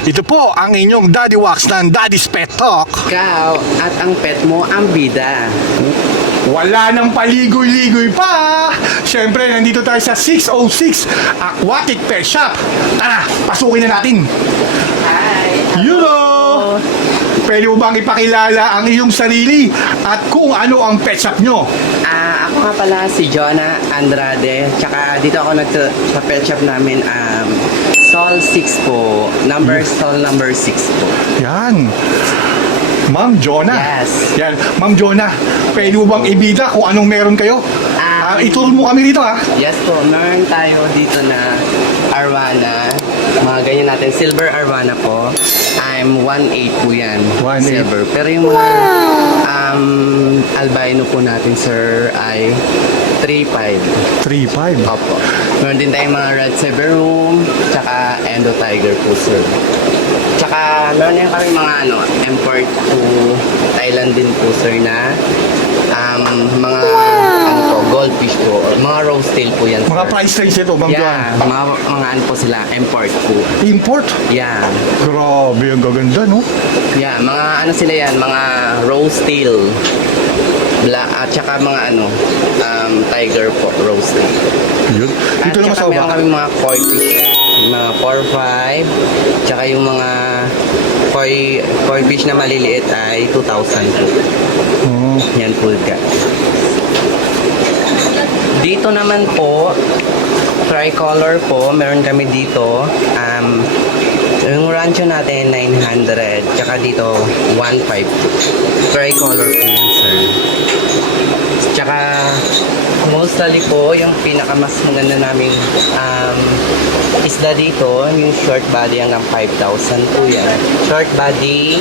Ito po ang inyong Daddy Wax ng Daddy's Pet Talk. Ikaw at ang pet mo ang bida. Wala nang paligoy-ligoy pa. Siyempre, nandito tayo sa 606 Aquatic Pet Shop. Tara, pasukin na natin. Hi! You know, pwede mo bang ipakilala ang iyong sarili at kung ano ang pet shop nyo? Ako nga pala si Jonah Andrade. Tsaka dito ako sa pet shop namin. Sol 6 po. Sol number 6 po. Yan. Ma'am Jonah. Yes. Yan. Ma'am Jonah, pwede mo bang ibida kung anong meron kayo? Ituro mo kami dito ha. Yes po. Meron tayo dito na arwana. Mga ganyan natin. Silver arwana po. 1.8 po yan. 1.8. Silver. Pero yung mga albino po natin, sir, ay 3.5. 3.5. Opo. Meron din tayong mga red severum, tsaka endo tiger po, sir. Tsaka meron din kami mga import to Thailand din po, sir, na mga goldfish po, mga rose tail po yan, sir. Mga price range ito, Ma'am Yeah, Jonah. mga po sila, import po. Import? Yeah. Grabe, ang gaganda, no? Yeah, mga sila yan, mga rose tail. Black, at saka mga tiger po, rose tail. Yun. At Dito naman saka sa meron baba. kami mga koi fish. Mga 4-5. Tsaka yung mga koi fish na maliliit ay 2,000 po. Oh. Yan po guys. Dito naman po, tricolor po, meron kami dito. Yung rancho natin 900. Tsaka dito 1.5. Tricolor po yan, sir. Tsaka mostly po, yung pinakamas maganda naming isda dito, yung short body hanggang 5,000 po yan. Short body,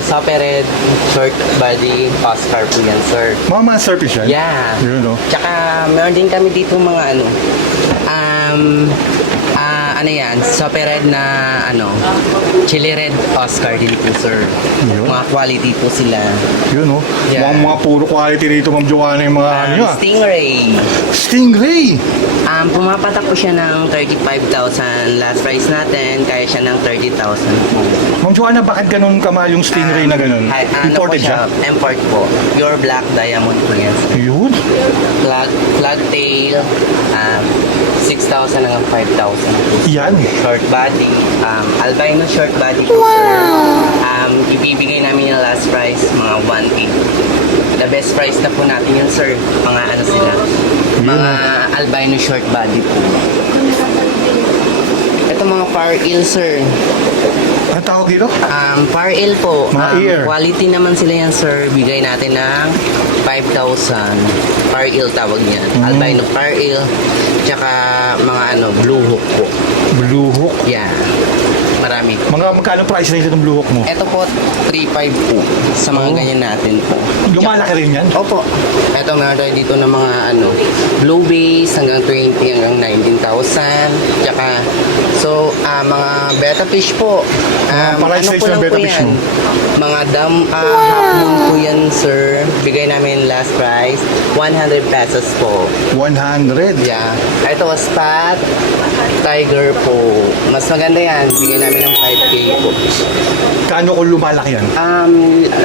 Sopered, short body, Oscar po yan, sir. Mga masterpiece yan? Yeah. Yun, no? Tsaka meron din kami dito mga Sopered na chili red Oscar din po, sir. Yun. Mga quality po sila. Yun, no? Yeah. Mga puro quality rito, Ma'am Joanna, yung mga Stingray. Stingray! Pumapatak po siya ng 35,000. Last price natin, kaya siya ng 30,000 po. Ma'am Joanna, bakit ganun kamahal yung stingray na ganun? Imported siya? Import po. Pure black diamond po yan. Yun? Flag tail, 6,000 hanggang 5,000. Yan. Short body, albino short body po, sir. Ibibigay namin yung last price, mga 1.8. The best price na po natin yun, sir. Mga sila. Mga albino short body po. Ito mga far eel, sir. Ang tawag dito? Far eel po. Mga ear. Quality naman sila yan, sir. Bigay natin ng 5,000. Far eel tawag niyan. Albino far eel. Tsaka mga blue hook po. Blue hook. Yeah. Marami. Magkano price range itong blue hook mo? Ito po, 3.5 po. Sa mga ganyan natin po. Lumalaki rin yan? Opo. Ito meron tayo dito ng mga blue base hanggang 20 hanggang 19,000. Tsaka, mga betta fish po. Price range ng betta fish mo? Mga half moon po yan, sir. Bigay namin last price, 100 pesos po. 100? Yeah. Ito, spot tiger po. Mas maganda yan. Bigay namin ng 5K po. Kaano kung lumalaki yan?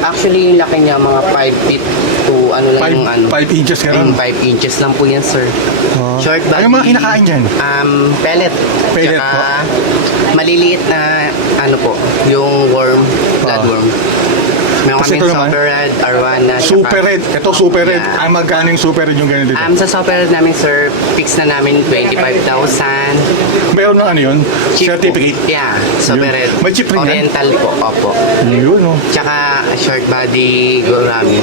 Actually, yung laki niya, mga 5 feet to 5 inches ka rin? 5 inches lang po yan, sir. Short body. Ano mga kinakain dyan? Pellet. Pellet Tsaka, po? maliliit na, yung worm, bloodworm. Meron Kasi kaming ito naman, super red, arwana. Super red. Ito super red. Yeah. Magkano yung super red yung ganyan dito? Sa super red namin, sir, fix na namin 25,000. Mayroon ng yun? Chip Certificate? Po. Yeah, super Yun. red. May chip rin yan? Oriental po, opo. Yun, no? Tsaka short body gurami.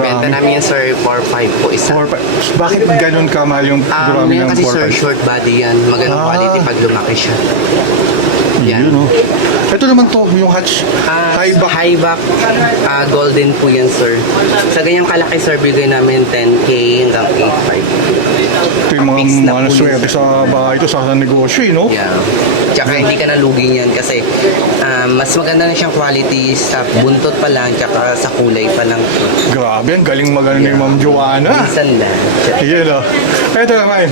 Benta namin yan, sir, 4-5 po isa. Bakit ganun kamahal yung gurami ng Kasi sir, 4-5? short body yan. Magandang quality pag lumaki siya. Yan. Yun, no? Ito naman to, yung hatch. High back. High back, golden po yan, sir. Sa ganyang kalaki, sir, bigay namin 10K hanggang 8.5. Ito yung Fix na mga po swerte yun. sa bahay ito, sa negosyo, no? Yeah. Tsaka hindi ka nalugi niyan kasi mas maganda na siyang quality sa buntot pa lang tsaka sa kulay pa lang. Grabe, ang galing magano ni Ma'am Joanna. Minsan lang. Yan, no? Ito naman.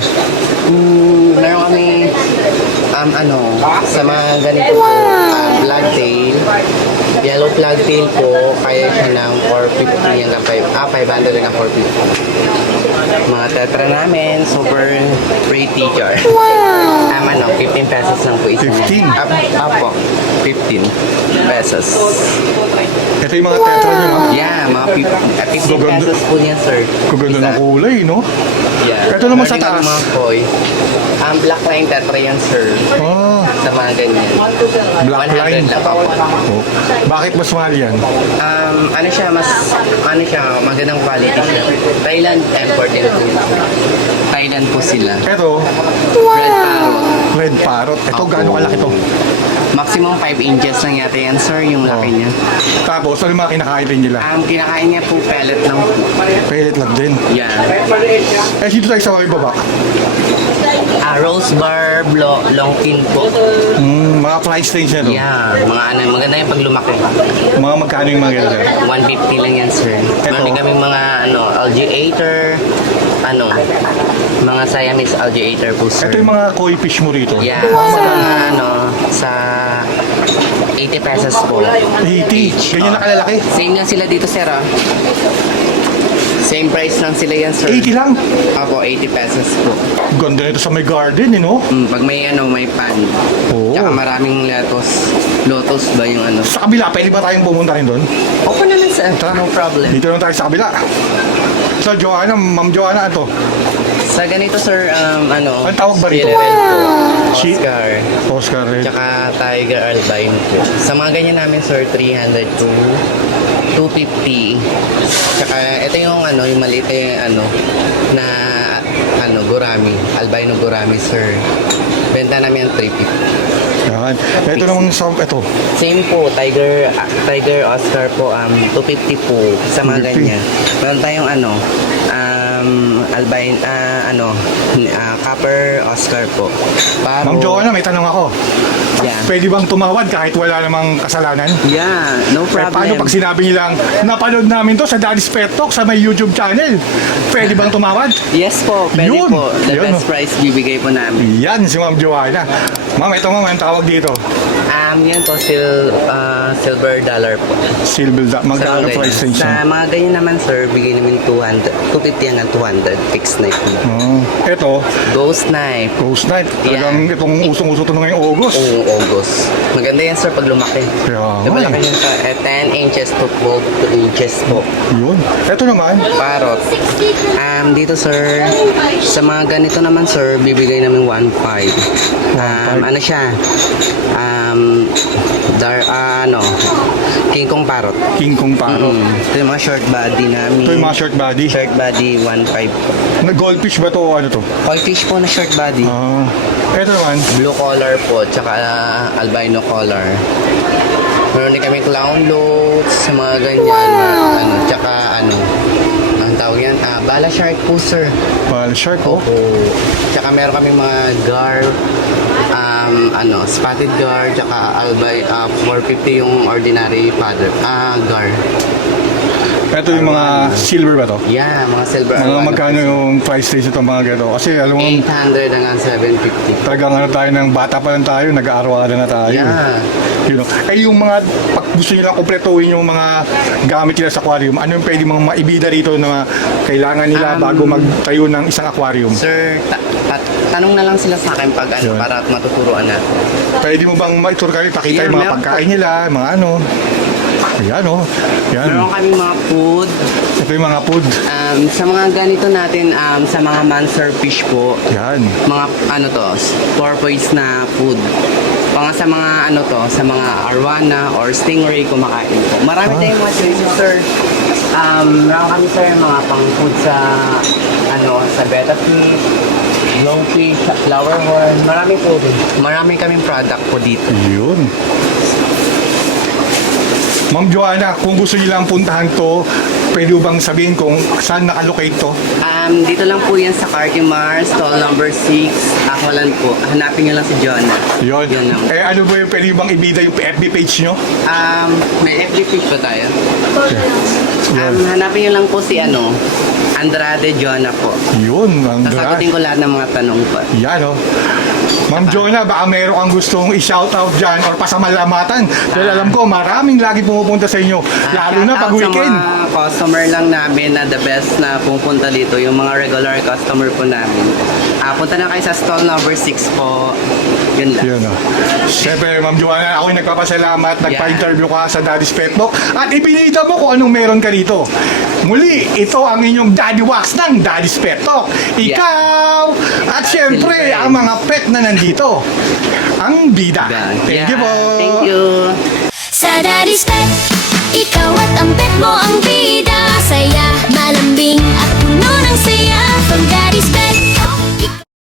Meron kami Sa mga ganito po, flagtail, yellow flagtail po, kaya siya ng 450 hanggang 500 hanggang 450. Mga tetra namin, super pretty jar. 15 pesos lang po isa. 15? Apo, 15 pesos. Ito yung mga tetra nyo, no? Yeah, mga 15 Gaganda. pesos po yan, sir. Kaganda ng Isa. kulay, no? Yeah. Ito naman sa Meron din taas. mga koi. Black line tetra yan, sir. Ah, Sa mga ganyan. Black 100 line. lang po. oh. Bakit mas mahal yan? Magandang quality siya. Thailand import din po. Thailand po sila. Ito, Red parrot. red parrot. Ito, gaano kalaki to? Maximum 5 inches lang yata yan, sir, yung laki niya. Tapos, ano yung mga kinakain din nila? Kinakain niya po pellet lang po. Pellet lang din. Yan. Eh, dito tayo sa mga baba. Rose barb, long pin po. Mga price range na to. Yeah, maganda yung pag lumaki. Mga magkano yung mga ganito? 150 lang yan, sir. Meron din kami mga alligator, mga Siamese alligator po, sir. Ito yung mga koi fish mo rito. Yeah, sa mga sa 80 pesos po. 80. Ganyan na kalalaki. Same lang sila dito, sir, ah. Same price lang sila yan, sir. 80 lang. Ako, 80 pesos po. Ganda nito sa may garden, eh, no? Pag may pan. Oo. Tsaka maraming lotus ba yung ano. Sa kabila, pwede ba tayong pumunta rin doon? Open naman, sir. No problem. Dito lang tayo sa kabila. So, Ma'am Joanna, ito. Sa ganito, sir, Ang tawag ba rito? Si- Oscar. Oscar Red. Tsaka Tiger Albino po. Sa mga ganyan namin, sir, 300 to 250. Tsaka ito yung yung maliit na gurami. Albino gurami, sir. Benta namin yung 350. Yan. Ito namang ito. Same po, Tiger Oscar po, 250 po sa mga 250. ganyan. Meron tayong albino, copper Oscar po. Paro. Ma'am Joanna, may tanong ako. Yeah. Pwede bang tumawad kahit wala namang kasalanan? Yeah, no Eh, problem. paano pag sinabi nilang napanood namin to sa Daddy's Pet Talk sa may YouTube channel? Pwede bang tumawad? Yes po, pwede Yun. po. The Yun, best price bibigay po namin. Yan si Ma'am Joanna. Ma'am, ito ma'am, ang tawag dito. Yan po, silver dollar po. Magkano mga price ganyan. range Sa yan? mga ganyan naman, sir, bigay namin 250 hanggang 200. Fixed knife. Ito, Ghost knife. Ghost Night. Talagang itong usong-uso to ngayong August. August. Maganda yan, sir, pag lumaki. Kaya Diba nga. laki yan, sir? 10 inches to 12 inches po. Yun. Ito naman, Parot. Dito, sir, sa mga ganito naman, sir, bibigay namin 1.5. 1.5. Ano siya? King Kong Parrot. King Kong Parrot. Ito yung mga short body namin. Ito yung mga short body. Short body, 1.5. Goldfish ba to o ano to? Goldfish po na short body. Ito naman, Blue collar po, tsaka albino collar. Meron din kami clown loads, sa mga ganyan. Tsaka ang tawag yan, bala shark po, sir. ball shark oh. Tsaka meron kami mga gar, spotted gar, tsaka 450 yung ordinary gar. Ito yung mga silver ba to? Yeah, mga silver Mga albino. magkano yung price range ito mga gato? Kasi alam mo, 800 hanggang 750. talagang tayo ng bata pa lang tayo, nag-aaral na tayo. Yeah. You know. Eh yung mga, pag gusto nyo lang kumpletuhin yung mga gamit nila sa aquarium, ano yung pwede mga maibida rito na kailangan nila bago magtayo ng isang aquarium? Sir, tanong na lang sila sa akin pag Yun. para matuturuan natin. Pwede mo bang maitur kami, pakita Yeah, yung mga meron pagkain nila, mga ano. Ayan oh. Yan. Meron kami mga food. Ito yung mga food. Sa mga ganito natin, sa mga monster fish po, Yan. mga porpoise na food. Sa mga sa mga arwana or stingray kumakain po. Marami tayong mga choices, sir. Meron kami, sir, mga pang food sa sa betta fish, glowfish, flower worm. Marami kaming product po dito. Yun. Ma'am Joanna, kung gusto niyo lang puntahan to, pwede bang sabihin kung saan nakalocate to? Dito lang po yan sa Cartimar, stall number 6, Akwalan po. Hanapin niyo lang si Jonah. Yun. Yun lang. Eh ano ba yung pwede bang ibida yung FB page nyo? May FB page ba tayo? Yun. Hanapin niyo lang po si Andrade Jonah po. Yun. Ang Sasagutin ko lahat ng mga tanong po. Yan oh. Ma'am Jonah, baka meron kang gustong i-shoutout dyan or pasamalamatan. Dahil alam ko, maraming lagi pumupunta sa inyo. Lalo na pag Shoutout weekend. sa mga customer lang namin na the best na pupunta dito, yung mga regular customer po namin. Punta na kayo sa stall number 6 po. Yun lang. Yun o. Siyempre, Ma'am Joanna, ako'y nagpapasalamat. Nagpa-interview ka sa Daddy's Pet Talk at ipinita mo kung anong meron ka dito. Muli, ito ang inyong Daddy Wax ng Daddy's Pet Talk. Ikaw! At siyempre, Silver. ang mga pet na nandito. Ang bida. Thank you po. Thank you. Sa Daddy's Pet, ikaw at ang pet mo ang bida. Saya, malambing at puno ng saya.